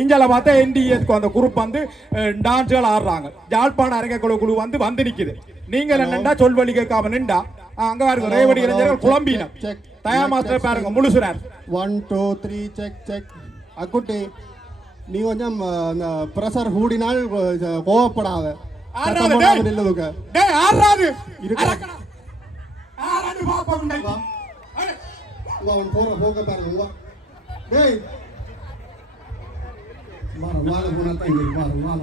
இஞ்சால பார்த்தா என்டிஏக்கு அந்த குரூப் வந்து டான்ஸ்கள் ஆடுறாங்க. யாழ்ப்பாண அரங்கக்குழு குழு வந்து வந்து நிக்குது. நீங்க என்னண்டா சொல் வழி கேட்காம நின்றா அங்க பாருங்க ரேவடி இளைஞர்கள் குழம்பினம் Check. தயா மாஸ்டர் பாருங்க முழுசுறார் one two three check check அக்குட்டி நீ கொஞ்சம் அந்த ப்ரெஷர் கூடினால் கோவப்படாத. போற போக்க பாருங்க டேய் தான்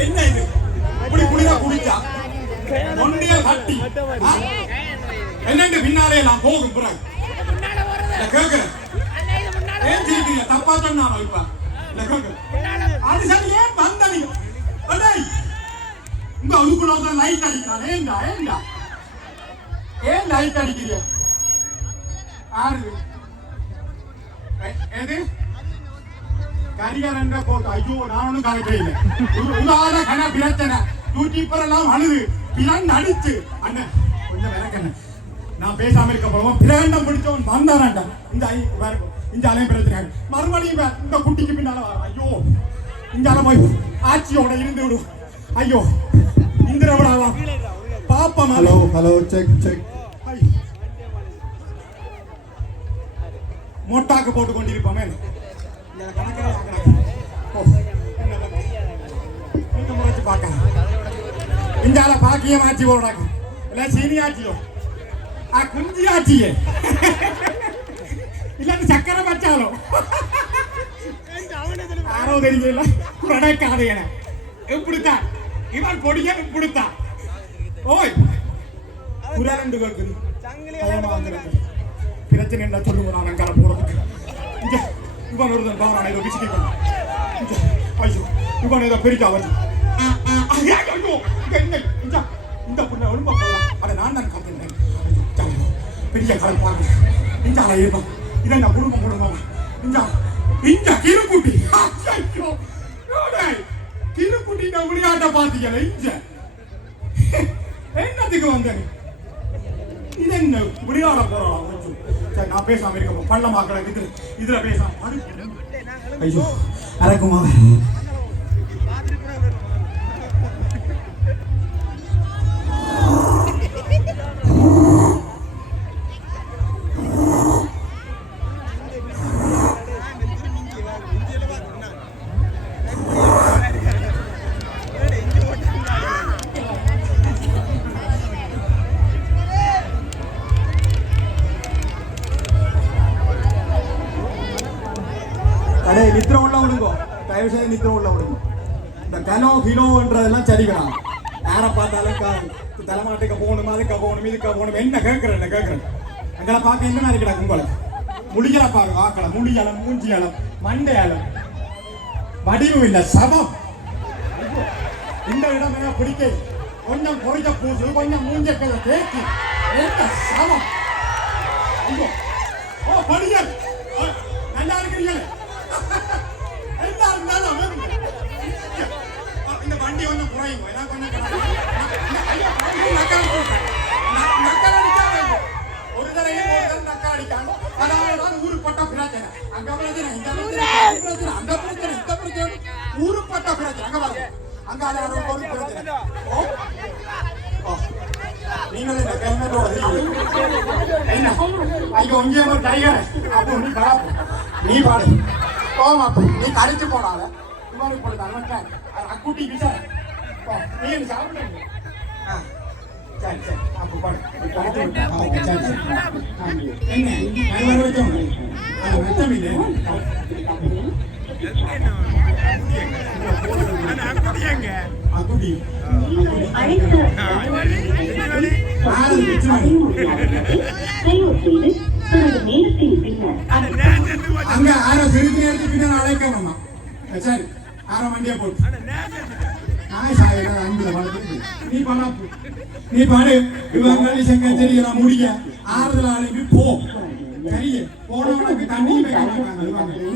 என்ன இது இப்படி குடிதா குடிச்சா ஒன்றிய கட்டி என்னண்டு பின்னாலே நான் போகும் பிறகு கேட்கிறேன் ஏன் சிரிக்கிறீங்க தப்பா சொன்னானோ இப்ப நான் கேட்கிறேன் அது சரி ஏன் வந்த நீங்க அதுக்குள்ள லைட் அடிக்கிறான் ஏண்டா ஏண்டா? ஏன் லைட் அடிக்கிறிய ஆறு எ- எது கரிகரண்ட போட்டு. ஐயோ நான் ஒன்றும் கலக்கவே இல்லை உதாரண கன பிரச்சனை. யூடியூப்பர் எல்லாம் அழுது. பிறன் அடிச்சு. அண்ணன் கொஞ்சம் விளக்கண்ண. நான் பேசாம இருக்க போறோம். பிரகண்டம் பிடிச்சவன் வந்தாராண்டா இந்த ஐ இந்த அலையும் பிரச்சனை மறுபடியும் வே- இந்த குட்டிக்கு பின்னால வர ஐயோ இந்த அலை போய் ஆட்சியோட இருந்து விடும் ஐயோ. பாப்பா ஹலோ ஹலோ செக் செக் ஐ. மொட்டாக்கு போட்டு கொண்டிருப்போமே. இந்த முறைச்சு பார்க்கலாம். இந்தால பாக்கியம் ஆட்சி போடுறாங்க இல்ல சீனி ஆட்சியோ? ஆ குஞ்சி ஆட்சியே. இல்லாட்டி சக்கரை பச்சாலோ யாரோ தெரியல குரடைக்காத என. இப்படித்தான் இவன் பொடியன் இப்படித்தான் ஓய் புராணண்டு கேட்குது. பிரச்சனை என்ன சொல்லுங்க நான் அங்கால போறதுக்கு. இவன் ஒருத்தன் பாவன ஏதோ இங்க ஐயோ இவன் ஏதோ இங்க இங்க இந்த புண்ணை போகலாம் அட நான் தான் காத்துனேன் பெரிய கால் பாருங்க இந்த ஆளை இருப்போம் இதை நான் குடும்பம் குடும்பம் இந்த இந்த கிருக்குட்டி. ஐயோ கிருக்குட்டி இந்த விளையாட்டை பார்த்தீங்களா இங்க என்னத்துக்கு வந்த இது என்ன? விளையாட போறோம் சரி நான் பேசாம இருக்க பள்ளமா கிடக்குது இதுல பேசாம அடு. ஐயோ அரக்குமா தான் சரி யாரை பார்த்தாலும் க- தலைமாட்டுக்கு போகணும் அதுக்கு போகணும் இதுக்கு போகணும். என்ன கேட்கறேன் கேட்கறேன் எங்களை பார்க்க என்ன மாதிரி கிடக்கு உங்களை. முடியல பாருங்க ஆக்களை. முடியலம் மூஞ்சியலம் மண்டையலம் வடிவு இல்லை சமம் இந்த இடம் என்ன பிடிக்க. கொஞ்சம் பொறிச்ச பூசு கொஞ்சம் மூஞ்ச தேக்கி. என்ன சமம் ஐயோ. ஓ படியல். ஓ, நல்லா இருக்கிறீங்களே. நக்கல் கூட்டம் ந- நக்கல் அடிக்காம. ஒரு தடவை ஒரு தடவை நக்கல் அடிக்காம. அதனாலதான் ஊருப்பட்ட பிரச்சனை. அங்க பிரச்சனை, இந்த பிரச்சனை, அந்த பிரச்சனை, அந்த பிரச்சனை, இந்த பிரச்சனை. ஊருப்பட்ட பிரச்சனை. அங்க பாருங்க. அங்க அது ஒரு ஒரு பிரச்சனை. நீங்களும் இந்த ஹெல்மெட்டோட என்ன ஐயோ இங்கே ஒரு டைகர் அப்போ நீ நீ பாடு போமா நீ கடிச்சு போடாத அக்குட்டி கிட்ட நீ சாப்பிடுங்க ஆ சரி சரி அப்போ பாடு நீ சரி சரி என்ன நான் வரைக்கும் அது வெச்சம் இல்லை ஆறு அங்க ஆரோ சிறிது நேரத்துக்கு பின்னால் அழைக்கணுமா? சரி ஆரோ வண்டியை போட்டு. நாய் சாயில அன்புல நீ பண்ண நீ பாடு. இவங்க செங்கச்சேரி முடிய. ஆறுதல் அழைப்பி போ. சரிய போனவனுக்கு தண்ணி நிப்பாட்டு.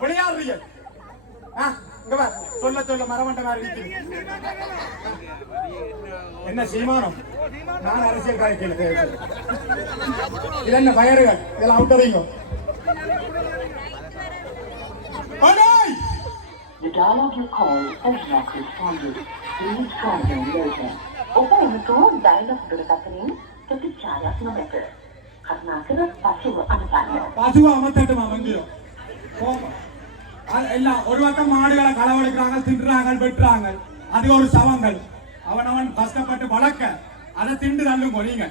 விளையாடுறீங்க? சொல்ல சொல்ல மரமண்டனார் இருக்கு என்ன சீமானம் நான் அரசியல் காய்க்கல இது என்ன பயர்கள் இதெல்லாம் அவுட்டறிங்க The dialogue you called has not responded. Please call them later. ಉಪಯಮಿಕವು ಡೈಲಾಗ್ ಬಿಡುಗಡೆ ಪ್ರತಿಚಾರಾತ್ಮಕ ಕರ್ನಾಟಕ ಪಶು ಅನುಪಾತ ಪಶು ಅಮತಟ್ಟು ಮಂದಿರ ಹೋಮ எல்லாம் ஒரு பக்கம் மாடுகளை களவெடுக்கிறாங்க தின்றாங்க வெட்டுறாங்க. அது ஒரு சவங்கள். அவனவன் கஷ்டப்பட்டு வளர்க்க அதை திண்டு தள்ளுங்க நீங்க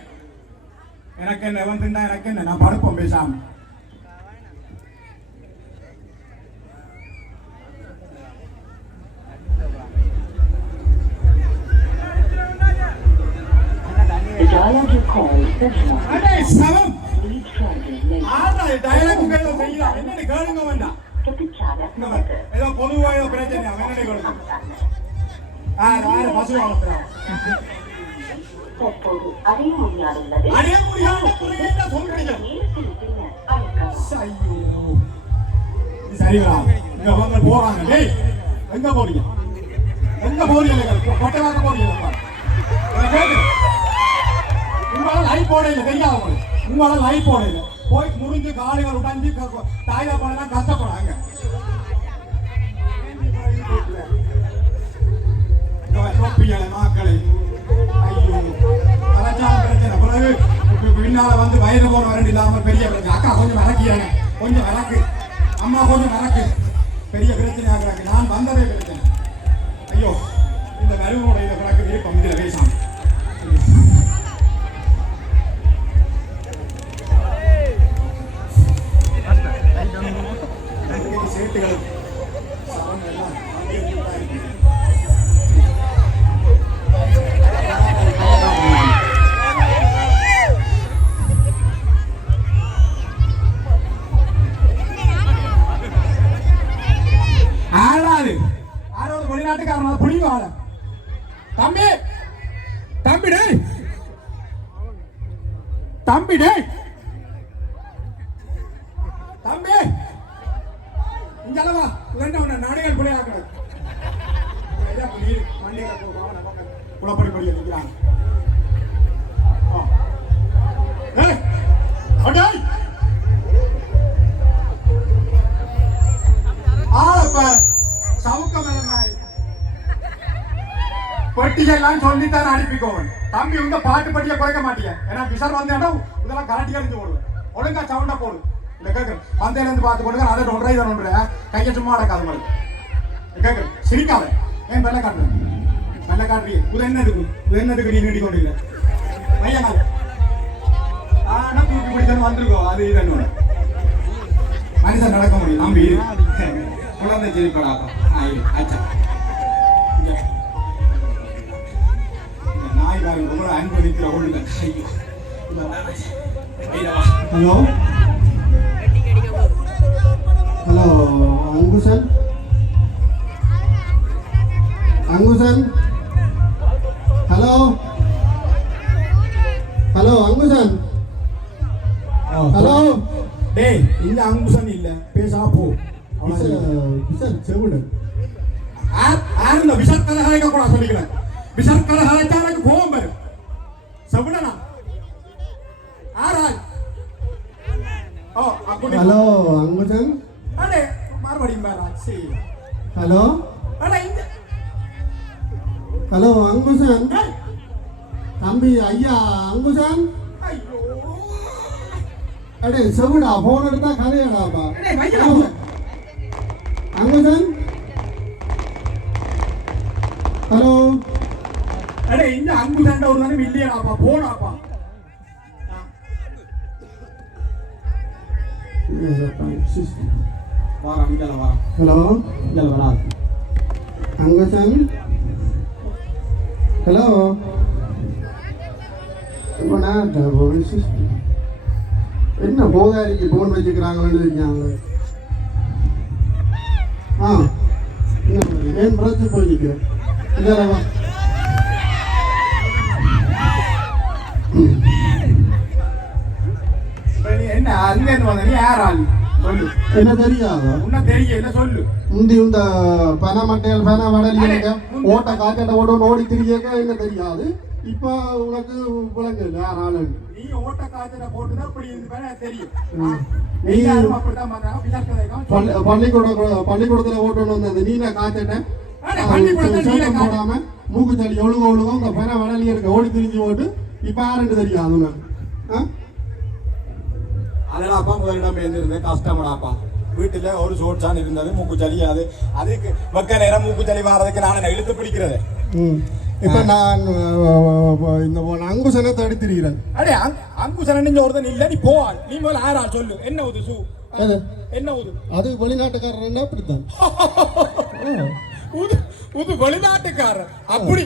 எனக்கு என்ன எவன் திண்டா எனக்கு என்ன? நான் படுப்போம் பேசாம. சவம். Please டயலாக் செய்யலாம்? என்னன்னு கேளுங்க வேண்டாம் ஏதோ பொதுவாக பிரச்சனை அவன் நினைக்கிறது ஆறு ஆறு பசு வளர்த்துறான் அடைய முடியாது அடைய முடியாத சொல்றீங்க? சரிங்களா? இங்க வந்து போறாங்க. டேய் எங்க போறீங்க? எங்க போறீங்க? கொட்டவாக்க போறீங்க உங்களால லைஃப் போட இல்லை. தெரியாது உங்களுக்கு? போட இல்லை. போய் முறிஞ்சு காடுகள் உடஞ்சி தாயா பண்ணலாம் கஷ்டப்படாங்க தொப்பியலை மாக்களை ஐயோ கலாச்சார பிரச்சனை. பிறகு இப்ப பின்னால வந்து வயிறு போற வரண்டு இல்லாம பெரிய பிரச்சனை அக்கா கொஞ்சம் விளக்கியாங்க கொஞ்சம் விளக்கு. அம்மா கொஞ்சம் விளக்கு. பெரிய பிரச்சனை ஆகுறாங்க நான் வந்ததே பிரச்சனை. ஐயோ இந்த வருவோட இதை கிடக்கு விருப்பம். இதுல பேசாம சேட்டுகள் சவன் எல்லாம் அங்கே தான் பெட்டியெல்லாம் சொல்லித்தான் அனுப்பிக்கோவன் தம்பி உங்க பாட்டு பட்டிய குறைக்க மாட்டீங்க ஏன்னா பிசர் வந்தேன்னா இதெல்லாம் கரட்டி கழிஞ்சு போடுவேன் ஒழுங்கா சவுண்டா போடு. இல்ல கேக்குறேன் வந்தேன் இருந்து பார்த்து கொடுங்க. அதை ஒன்றரை இதை ஒன்று. கையை சும்மா அடக்காத மாதிரி. கேக்குறேன் சிரிக்காத. ஏன் வெள்ள காட்டுறேன் வெள்ள காட்டுறீங்க இது என்ன இருக்கு இது என்ன இருக்கு நீ நீடி கொண்டு இல்லை ஐயா நாள் ஆனா தூக்கி பிடிச்சவன் வந்திருக்கோம் அது இதுன்னு மனுஷன் நடக்க முடியும் நம்பி குழந்தை சிரிப்படாப்பா ஆ, அச்சா. நாய் பாருங்க ரொம்ப அனுபவிக்கிற ஒழுங்க ஹலோ? ஹலோ அங்குசன்? அங்குசன்? இந்த அங்குசன் இல்ல. பேசா போ. கிஷன் செவிடு இந்த விஷர் கலகலைக்க கூட சொல்லிக்கிறேன் விஷர் கலகலைச்சா எனக்கு கோவம் வரும். செவிடனா ஆராய் ஓ ஹலோ அங்குசன். அடே மறுபடியும் வேற சரி ஹலோ. அட இந்த ஹலோ அங்குசன். தம்பி ஐயா அங்குசன். அடே செவிடா போன் எடுத்தா கதையடாப்பா. அங்குசன் ஹலோ? அடே இந்த அங்கு சண்டை ஒரு தானே இல்லையாப்பா போனாப்பா ஹலோ? அங்குசன் ஹலோ? இப்போ நான் என்ன போகாரிக்கு போன் வச்சுக்கிறாங்கன்னு இருக்காங்க ஆ ஏன் பிரச்சு போய் நிற்கிறேன் என்ன அண்ணன் யார் ஆள்? சொல்லு. என்ன தெரியாதா? உன்ன தெரியல சொல்லு. முந்தி இந்த பனை மட்டையில் பனை வடலியாக ஓட்ட காக்கட்ட ஓடி திரியாக்க என்ன தெரியாது. இப்போ உனக்கு விளங்கல யார் ஆளுன்னு? நீ ஓட்ட காய்ச்சல போட்டுதான் இப்படி இருந்து தெரியும். எல்லாரும் பண்றாங்க பள்ளிக்கூட பள்ளிக்கூடத்துல ஓட்டணும் வந்தது. நீல காய்ச்சட்டேன் போடாம மூக்கு தள்ளி ஒழுங்க ஒழுங்க உங்க பனை வடலி இருக்க. ஓடி திரிஞ்சு ஓட்டு. இப்ப யாருன்னு தெரியாது உனக்கு ஆ? அதடாப்பா முதலிடம் இருந்திருந்தேன் கஷ்டமடாப்பா. வீட்டுல ஒரு சோட்சான் இருந்தது மூக்கு சளி அது அதுக்கு வெக்க நேரம் மூக்கு சளி வாரதுக்கு நான் இழுத்து பிடிக்கிறது. இப்ப நான் இந்த அங்குசனை தேடி திரிகிறேன். அடே அங்- அங்குசரன் நீங்க ஒருத்தன் இல்ல நீ போவாள் நீ முதல்ல ஆறா சொல்லு. என்ன உது சூ? என்ன உது அது வெளிநாட்டுக்காரன் அப்படித்தான். உது உது வெளிநாட்டுக்காரர். அப்படி.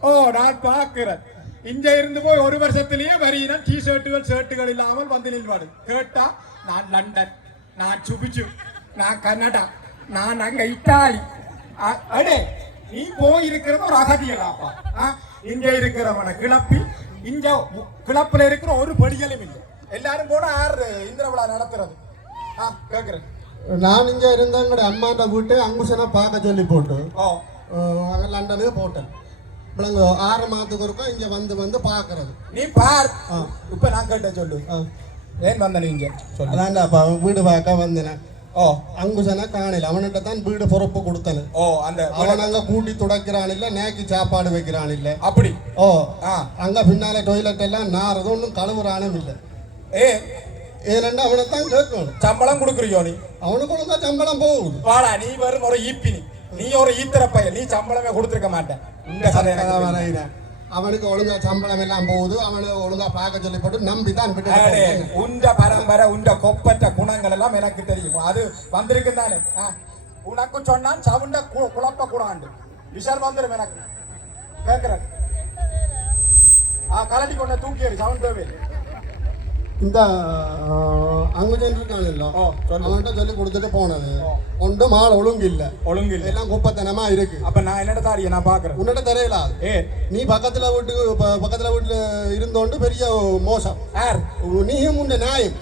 ஓ நான் பார்க்கிறேன். இங்க இருந்து போய் ஒரு வருஷத்திலேயே வரியினா டி ஷர்ட்டுகள் ஷர்ட்டுகள் இல்லாமல் வந்து நில்வாடு. கேட்டா நான் லண்டன் நான் சுபிச்சு நான் கனடா நான் அங்க இத்தாலி. அடே நீ போய் இருக்கிறவன் ஒரு அகதியலாப்பா? இங்க இருக்கிறவனை கிளப்பி இங்க கிளப்புல இருக்கிற ஒரு படிகளும் இல்லை. எல்லாரும் போனா யாரு இந்திர விழா நடத்துறது. ஆ கேக்குறேன். நான் இங்க இருந்த எங்கட அம்மாண்ட வீட்டு அங்குசனை பார்க்க சொல்லி போட்டு அங்க லண்டனுக்கு போட்டேன். பிள்ளைங்க ஆறு மாதத்துக்கு ஒருக்கா இங்க வந்து வந்து பார்க்கறது. நீ பார். இப்ப நான் கேட்ட சொல்லு. ஏன் வந்த நீங்க சொல்லு அதான்டா வீடு பார்க்க வந்தேன். ஓ அங்குசனை காணல அவன்கிட்ட தான் வீடு பொறுப்பு கொடுத்தனு ஓ அந்த அவன் அங்க கூட்டி துடைக்கிறான் இல்ல நேக்கு சாப்பாடு வைக்கிறான் இல்ல அப்படி ஓ அங்க பின்னால டொய்லெட் எல்லாம் நாரது ஒன்றும் கழுவுறானும் இல்ல ஏ ஏனண்டா அவனை தான் கேட்கணும் சம்பளம் கொடுக்குறியோ நீ அவனுக்கு ஒழுங்கா சம்பளம் போகுது வாடா நீ வரும் ஒரு ஈப்பி நீ நீ ஒரு ஈத்திர பையன் நீ சம்பளமே கொடுத்துருக்க மாட்டேன் இந்த கதை அவனுக்கு ஒழுங்கா சம்பளம் எல்லாம் போகுது. அவனை ஒழுங்கா பார்க்க சொல்லி போட்டு நம்பி தான் உண்ட பரம்பரை உண்ட கொப்பற்ற குணங்கள் எல்லாம் எனக்கு தெரியும். அது வந்திருக்கு தானே? ஆ, உனக்கு சொன்னான் சவுண்ட குழப்ப கூடாண்டு விஷர் வந்துடும் எனக்கு. கேக்குறேன். ஆ கலட்டி கொண்ட தூக்கி சவுண்ட் தேவை இந்த அங்குஜன் இருக்கானല്ലോ. அவன்கிட்ட சொல்லி கொடுத்துட்டு போனது ஒன்றும் ஆள் ஒழுங்கு இல்ல ஒழுங்கு இல்லை எல்லாம் குப்பத்தனமா இருக்கு அப்ப நான் என்னடா தாரிய நான் பாக்குறேன் உன்னிட்ட தெரியல. ஏ நீ பக்கத்துல வீட்டுக்கு பக்கத்துல வீட்டுல இருந்தோண்டு பெரிய மோசம் யார் நீயும் உண்ட நியாயம்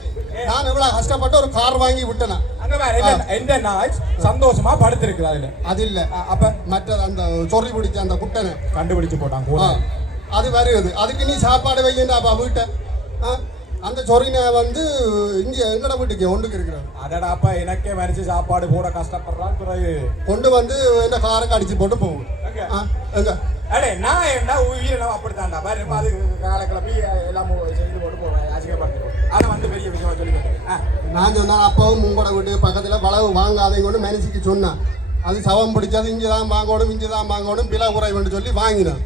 நான் இவ்வளவு கஷ்டப்பட்டு ஒரு கார் வாங்கி விட்டேனா எந்த நாய் சந்தோஷமா படுத்திருக்கு அதுல அது இல்ல அப்ப மற்ற அந்த சொறி பிடிச்ச அந்த குட்டனை கண்டுபிடிச்சு கூட அது வருது அதுக்கு நீ சாப்பாடு வைக்கண்டாப்பா வீட்டை ஆ, அந்த சொறினை வந்து இங்க எங்கட வீட்டுக்கு ஒன்றுக்கு இருக்கிறான் அடடா அப்பா எனக்கே மறிச்சு சாப்பாடு போட கஷ்டப்படுறான் பிறகு. கொண்டு வந்து இந்த காருக்கு அடிச்சு போட்டு போகும். அடே நான் என்ன உயிரினம் அப்படித்தான்டா? பாரு அது காலை கிளப்பி எல்லாம் செய்து போட்டு போவேன் அசிங்கப்படுத்தி அதை வந்து பெரிய விஷயமா சொல்லி. நான் சொன்னேன் அப்பவும் உங்களோட வீட்டு பக்கத்துல வளவு வாங்காதீங்கன்னு மனசுக்கு சொன்னேன் அது சவம் பிடிச்சது இங்கே தான் வாங்கணும் இங்கே தான் வாங்கணும் பில குறைவுன்னு சொல்லி வாங்கினேன்?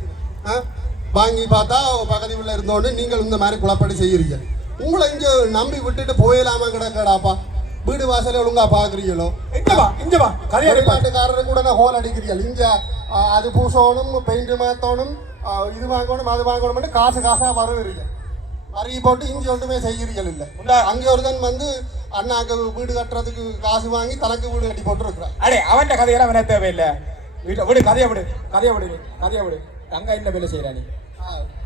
வாங்கி பார்த்தா பக்கத்து வீட்டில் இருந்தோன்னு நீங்கள் இந்த மாதிரி குழப்படி செய்கிறீங்க உங்களை இங்கே நம்பி விட்டுட்டு போயிடலாமா கிடக்கடாப்பா? வீடு வாசலை ஒழுங்கா பார்க்குறீங்களோ இங்க வா இங்க வா. கதையா வெளிநாட்டுக்காரரு கூட நான் ஹோல் அடிக்கிறீர்கள் இங்க அது பூசணும் பெயிண்ட் மாத்தணும் இது வாங்கணும் அது வாங்கணும்னு காசு காசா வருவீங்க வரி போட்டு இங்க ஒன்றுமே செய்கிறீர்கள் இல்லை. அங்கே ஒருத்தன் வந்து அண்ணாக்கு வீடு கட்டுறதுக்கு காசு வாங்கி தனக்கு வீடு கட்டி போட்டு இருக்கிறான் அடே அவன்கிட்ட கதையெல்லாம் வேணா தேவையில்லை. வீட்டை விடு கதையை விடு கதையை விடு கதையை விடு. அங்க என்ன வேலை செய்யற நீ?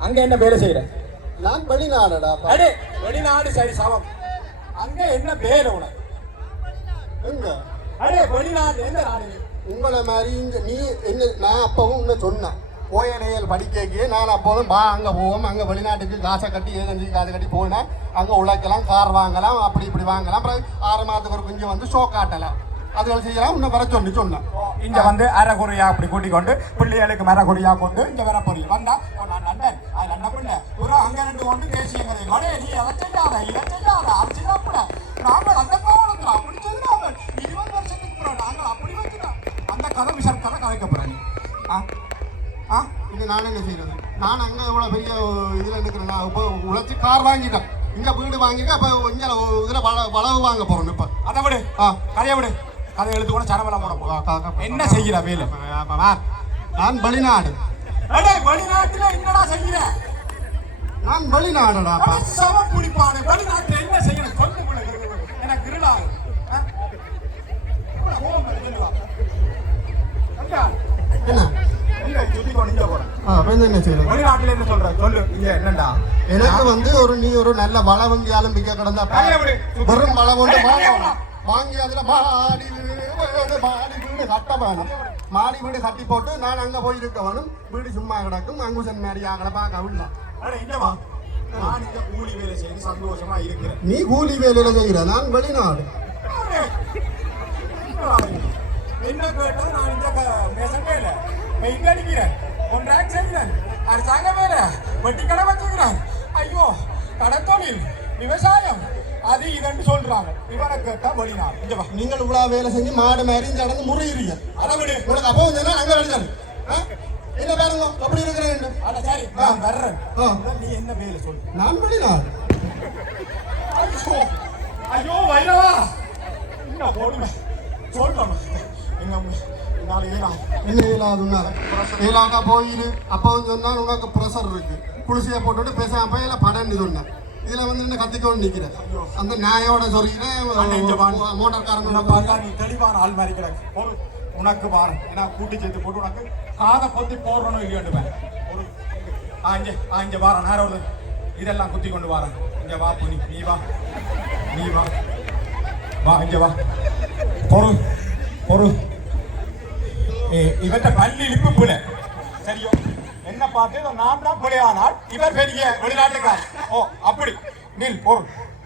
அங்க என்ன வேலை செய்யற நான் வெளிநாடடா அடே வெளிநாடு சரி சமம். அங்க என்ன வேலை உனக்கு? எங்க? அடே வெளிநாடு எந்த நாடு? உங்களை மாதிரி இங்க நீ என்ன நான் அப்பவும் உன்னை சொன்னேன். ஓயனையல் படிக்கக்கே நான் அப்போதும் வா அங்கே போவோம். அங்கே வெளிநாட்டுக்கு காசை கட்டி ஏஜென்சி காசை கட்டி போனால் அங்கே உழைக்கலாம் கார் வாங்கலாம் அப்படி இப்படி வாங்கலாம். அப்புறம் ஆறு மாதத்துக்கு ஒரு கொஞ்சம் வந்து ஷோ காட்டலாம் அதுகள் செய்யலாம் இன்னும் வர சொல்லி சொன்னேன். இங்க வந்து அரைகுறையா அப்படி கூட்டிக் கொண்டு பிள்ளைகளுக்கு மரகுறையா கொண்டு இங்க வர போறீங்க வந்தா பிள்ளை ஒரு அங்க ரெண்டு கொண்டு தேசியங்களை அடே நீ அதை செய்யாத இதை செய்யாத அது செய்யாப்பட நாங்கள் அந்த காலத்துல அப்படி செய்யாம இருபது வருஷத்துக்கு பிறகு நாங்கள் அப்படி வச்சுட்டோம் அந்த கதை விஷயம் கதை கதைக்க போறேன் ஆ? ஆ? இன்னும் நான் என்ன செய்யறது? நான் அங்கே இவ்வளோ பெரிய இதில் நான் இப்போ உழைச்சி கார் வாங்கிட்டேன். இங்கே வீடு வாங்கிட்டு அப்போ இங்கே இதில் வள வளவு வாங்க போகிறோம் இப்போ. அதை விடு. ஆ. கதையை விடு. கதை எழுத்து கூட சரவெல்லாம் போட போ என்ன செய்கிற வேலை? நான் வெளிநாடு. அடே வெளிநாட்டுல என்னடா செய்கிற? நான் வெளிநாடுடாப்பா சம பிடிப்பானு வெளிநாட்டுல என்ன செய்யணும்? சொல்லு. எனக்கு என்னண்டா? எனக்கு வந்து ஒரு நீ ஒரு நல்ல வள வங்கி ஆரம்பிக்க கிடந்தா. வெறும் வள கொண்டு வாங்க அதுல மாடி வீடு மாடி வீடு கட்ட வேணும். மாடி வீடு கட்டி போட்டு நான் அங்க போய் இருக்க வேணும். வீடு சும்மா கிடக்கும். அங்குசன் மாதிரி ஆகல பார்க்க விடல அட, இங்க வா. நான் இங்க கூலி வேலை செய்து சந்தோஷமா இருக்கிறேன். நீ கூலி வேலையில செய்கிற நான் வெளிநாடு. என்ன கேட்டா நான் இந்த மேசன் வேலை பெயிண்ட் அடிக்கிறேன். கொண்ட்ராக்ட் செய்கிறேன். அரசாங்க வேலை வட்டி கடை வச்சுக்கிறேன். ஐயோ கடத்தொழில் விவசாயம் அது இதுன்னு சொல்றாங்க. இவனை கேட்டா வெளிநாடு. இங்க நீங்கள் இவ்வளவு வேலை செஞ்சு மாடு மாதிரி நடந்து முறையிறீங்க. அதை விடு. உனக்கு அப்போ சொன்னா அங்க வெளிநாடு என்ன பாருங்க அப்படி இருக்கிறேன் அட சரி நான் வர்றேன். நீ என்ன வேலை சொல்லு. நான் வெளிநாடு ஐயோ ஐயோ வைரவா! என்ன போடுமே? சொல்லணும் எங்க என்ன இயலாதுன்னா இயலாக்கா போயிரு. அப்போ சொன்னா உனக்கு ப்ரெஷர் இருக்கு. குளிசையை போட்டுட்டு பேசாம போயில படன்னு சொன்னேன். இதுல வந்து என்ன கத்திக்கொண்டு நிக்கிறேன் அந்த நாயோட பார்த்தா நீ தெளிவான ஆள் மாதிரி கிடக்கு. உனக்கு வாரம் ஏன்னா கூட்டி சேர்த்து போட்டு உனக்கு காதை பொத்தி போடுறணும் இல்லையோண்டுவேன் ஒரு ஆ இங்க நேரம் ஒரு இதெல்லாம் குத்தி கொண்டு வாரேன். இங்க வா புனி நீ வா. நீ வா. வா இங்க வா. பொறு பொறு. இவற்ற பள்ளி இழுப்பு புல. சரியோ. என்ன பார்த்து? இதோ நான் தான் புலையானால் இவர் பெரிய வெளிநாட்டுக்கார் ஓ அப்படி. நில் பொறு.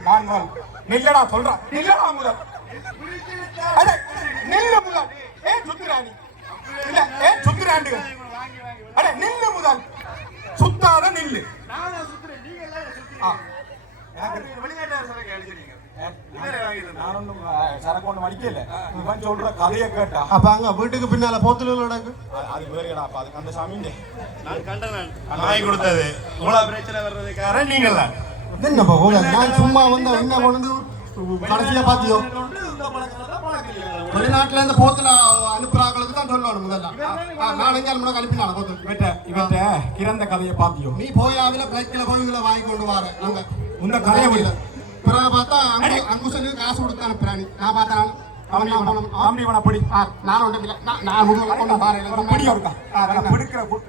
நான் நில்லடா சொல்றான் நில்லடா முதல். நில்லு. சுத்துறாணி இல்ல ஏன் சுத்துறாண்டு அட நில்லு முதல். சுத்தாத நில்லு. ஆ. நான் ஒண்ணும், ஆ, சரக்கு ஒண்ணும் அடிக்கல. இவன் சொல்ற கதையை கேட்டா. அப்ப அங்க வீட்டுக்கு பின்னால போத்துல அது- வேறுடா அது கந்த சாமிங்க நான் கண்டனன் நாய் கொடுத்தது. இவ்வளவு பிரச்சனை வர்றதுக்கார நீங்கள் தான் என்னப்பா நான் சும்மா வந்த என்ன கொண்டு கடைசியா பாத்தியோ வெளிநாட்டுல இந்த போத்துல அனுப்புறாங்களுக்கு தான் சொல்லணும் முதல்ல. எங்க முன்னாடி அனுப்பினால போத்து. இவற்ற இவற்ற கிரந்த கதையை பாத்தியோ நீ போயாவில பிளைட்ல போய் இதுல வாங்கி கொண்டு வர. நாங்க உந்த கதையை விடு. பிறகு பார்த்தா அங்கு- அங்குசனுக்கு காசு கொடுத்து அனுப்புறானி நான் பார்த்தேன் அவன் நான் போனோம் ஆ, ஆம்படி இவனை பிடி. ஆ, நான் ஒன்றும் இல்லை. நான் நான் முழு கொண்டு பாரு ஒரு பிடி இருக்கா? பிடிக்கிற கு-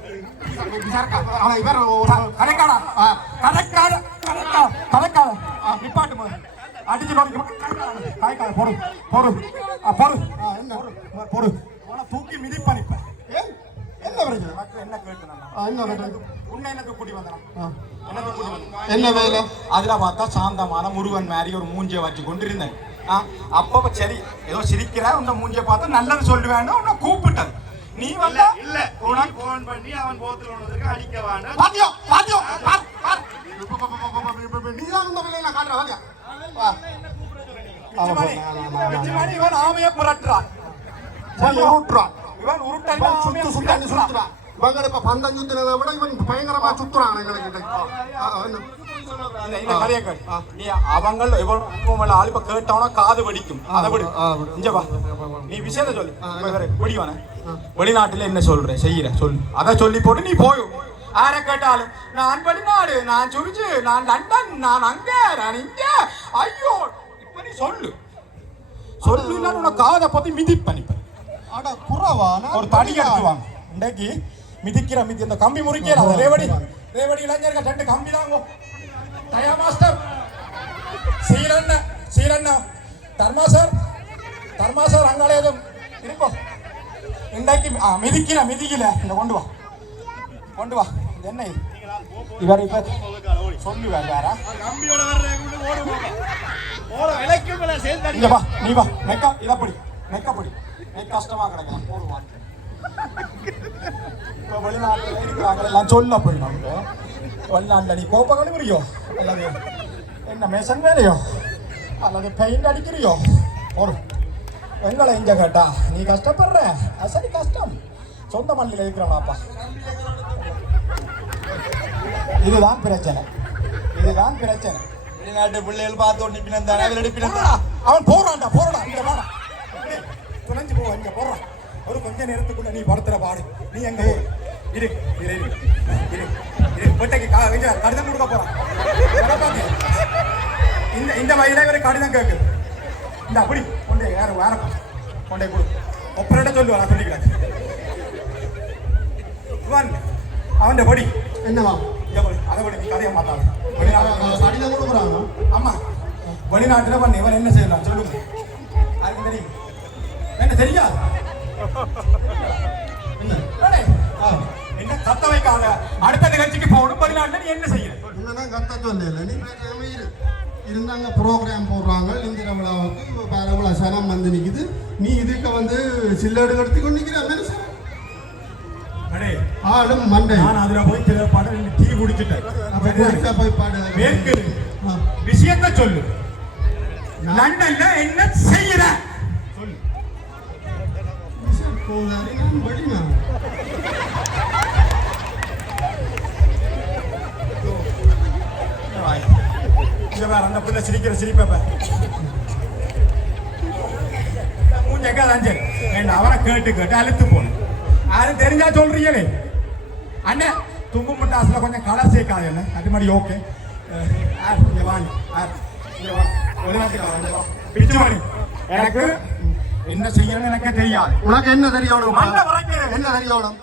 அவன் இவர் ஒரு கதைக்காடா ஆ. கதைக்காத கதைக்காத கதைக்காத ஆ, நிப்பாட்டு. அடிச்சு காய்க்காத பொறு பொறு ஆ, பொறு ஆ, என்ன? பொறு உன தூக்கி மிதிப்பா நிப்ப ஏன்? என்ன பிரச்சனை? என்ன கேட்டு நான் ஆ, என்ன உன்னை எனக்கு கூட்டி வந்தான் என்ன வேலை? அதுல பார்த்தா சாந்தமான முருகன் மாதிரி ஒரு மூஞ்சிய வச்சு கொண்டிருந்தேன். அப்ப சரி ஏதோ சிரிக்கிற உன்ன மூஞ்சிய பார்த்தா நல்லது சொல்லுவேன்னு உன்னை கூப்பிட்டது. நீ வந்தா இல்ல. உனக்கு போன் பண்ணி அவன் போத்துல ஒன்றதுக்கு அடிக்க வேண்டாம். பாத்தியோ. நீதான் இந்த வாத்தியா. இவன் ஆமைய புரட்டுறான். உருட்டுறான். இவன் ஆமைய சுத்து சுத்தான்னு சுத்துறான். இவங்க இப்ப பந்தம் சுத்தினதை விட இவன் பயங்கரமா சுத்துறான் எங்களுக்கு கிட்ட. ஆ, ஆ, என்ன? இந்த இந்த கதையை கேட்டு நீ அவங்க இவன் ஆள் இப்ப கேட்டவனா காது வெடிக்கும். அதை விடு. ஆ, விடு. இங்க வா. நீ விஷயத்த சொல்லு. இப்ப இவரு பிடிவான வெளிநாட்டுல என்ன சொல்ற? செய்யற சொல்லு. அதை சொல்லி போட்டு நீ போய். யார கேட்டாலும் நான் வெளிநாடு நான் சுவிச்சு நான் லண்டன் நான் அங்க நான் இங்க. ஐயோ இப்ப நீ சொல்லு. சொல்லு இல்ல உனக்கு காதை பத்தி மிதிப்பனிப்ப அட, புறவா? நான் ஒரு தடி எடுத்து வாங்க. இன்றைக்கு மிதிக்கிற மிதி இந்த கம்பி முறிக்கிற ரேவடி ரேவடி இளைஞர்கள் ரெண்டு கம்பி தாங்க தயா மாஸ்டர். சீரண்ண சீரண்ண தர்மா சார் தர்மா சார் அங்காலேதும் இருப்போ இன்றைக்கு ஆ, மிதிக்கிற மிதிக்கல இந்த கொண்டு வா. கொண்டு வா. என்ன? இவர் இப்ப விலைக்கும் மேல சேர்ந்து இங்க வா நீ வா. நெக்கா இதப்படி நெக்கப்படி நெக் கஷ்டமா கிடக்கலாம். போடுவான். இப்போ வெளிநாட்டில் இருக்கிறாங்க. எல்லாம் சொல்ல போய் நமக்கு வெளிநாட்டில் நீ கோப்ப கழுவுறியோ? அல்லது என்ன மேசன் வேலையோ அல்லது பெயிண்ட் அடிக்கிறியோ? ஒரு எங்களை இங்க கேட்டா நீ கஷ்டப்படுற? அது சரி கஷ்டம். சொந்த மண்ணில் இருக்கிறவனாப்பா. இதுதான் பிரச்சனை. இதுதான் பிரச்சனை. வெளிநாட்டு பிள்ளைகள் பார்த்து வெடிப்பினம் போடா. அவன் போறான்டா போறடா இங்க வாடா. துணைஞ்சு போ இங்க போறான் ஒரு கொஞ்ச நேரத்துக்குள்ள நீ படுத்துற பாடு. நீ எங்க போ. இரு இரு இரு இரு இரு. பெட்டைக்கு கடிதம் கொடுக்க போறான். இந்த இந்த இவரு கடிதம் கேக்கு. இந்த அப்படி கொண்டே வேற வேற கொண்டே கொடு. ஒப்பரட்ட சொல்லுவா நான் சொல்லிக்கிறேன் இவன் அவன் படி. என்னவா அதை கொடுக்குறாங்க ஆமா வெளிநாட்டுல பண்ண இவன் என்ன செய்யலாம் சொல்லுங்க யாருக்கு தெரியும் என்ன தெரியா என்ன என்ன கத்த வைக்காத அடுத்த நிகழ்ச்சிக்கு போகணும் வெளிநாட்டுல நீ என்ன செய்ய? என்னன்னா கத்த சொல்லல நீ பேசாம இரு இருந்தாங்க ப்ரோக்ராம் போடுறாங்க இந்திர விழாவுக்கு இப்போ விழா சனம் வந்து நிற்குது நீ இதுக்கு வந்து சில்லடு எடுத்துக்கொண்டு நிற்கிற மனுஷன் ஆடும் மண்டை நான் அதுல போய் சில ரெண்டு டீ குடிச்சிட்டேன். அப்ப குடிச்சா போய் பாடு. வேர்க்குது ஆ. விஷயத்த சொல்லு. லண்டன்ல என்ன செய்யற? சொல்லு. விஷயம் போதாரு, நான் படினா. இங்க பாரு, அந்த பிள்ளை சிரிக்கிற சிரிப்ப பாரு. மூஞ்சக்கா தான் சரி அவரை கேட்டு கேட்டு அழுத்து யாரும் தெரிஞ்சா சொல்றீங்களே. அண்ணன் தும்பு முட்டாசுல கொஞ்சம் கலர் சேர்க்காது என்ன அது மாதிரி ஓகே. பிச்சுமணி எனக்கு என்ன செய்யணும்னு எனக்கு தெரியாது. உனக்கு என்ன தெரியணும் என்ன தெரியணும்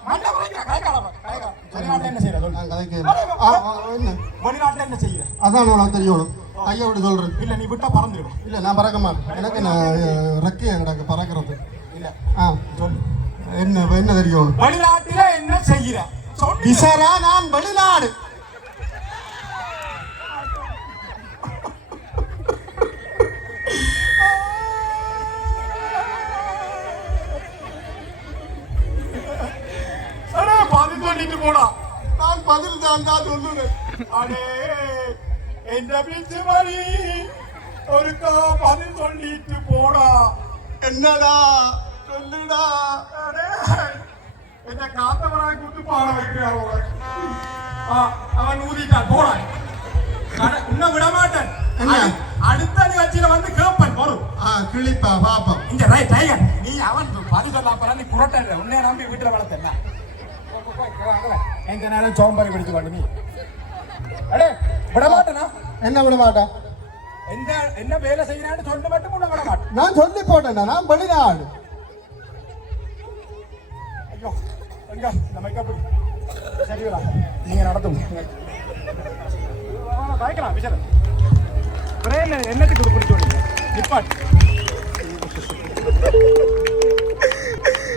என்ன செய்யற என்ன? செய்யற அதான் உனக்கு தெரியணும் கையை விட்டு சொல்றேன் இல்ல நீ விட்டா பறந்துடும் இல்ல நான் பறக்க மாட்டேன். எனக்கு நான் ரெக்கையை கிடக்கு பறக்கிறது. இல்ல. ஆ. என்ன என்ன தெரியணும் வெளிநாட்டுல என்ன செய்யற சொல்லு. விசரா நான் வெளிநாடு. சொல்லிட்டு போடா. நான் பதில் தான் தான் சொல்லுறேன் அடே எந்த பிச்சு மணி ஒருக்கா பதில் சொல்லிட்டு என்னடா? சொல்லுடா அடே, என்ன காத்தவராய் கூட்டு பாட வைக்கிறார் அவன் ஊதிட்டான் அட, உன்னை விட மாட்டேன் என்ன? அடு- அடுத்த நிகழ்ச்சியில வந்து கேப்பன் வரும் கிளிப்பா பாப்பா இங்க ரைட் டைகர் நீ அவன் பதில் சொல்ல அப்புறம் நீ புரட்ட உன்னை நம்பி வீட்டுல வளர்த்தல எங்க நேரம் சோம்பரை பிடிச்சு கொண்டு நீ அடே விட மாட்டேனா என்ன விட மாட்டேன் எந்த என்ன வேலை செய்யறான்னு சொல்ல மட்டும் விட மாட்டேன் நான் சொல்லி போட்டேன் நான் வெளிநாடு ஐயோ எங்க இந்த மைக்கப் சரிங்களா நீங்க நடத்தும் பயக்கலாம் விசாரம் பிரேன் என்னத்துக்கு பிடிச்சோம் நிப்பாட்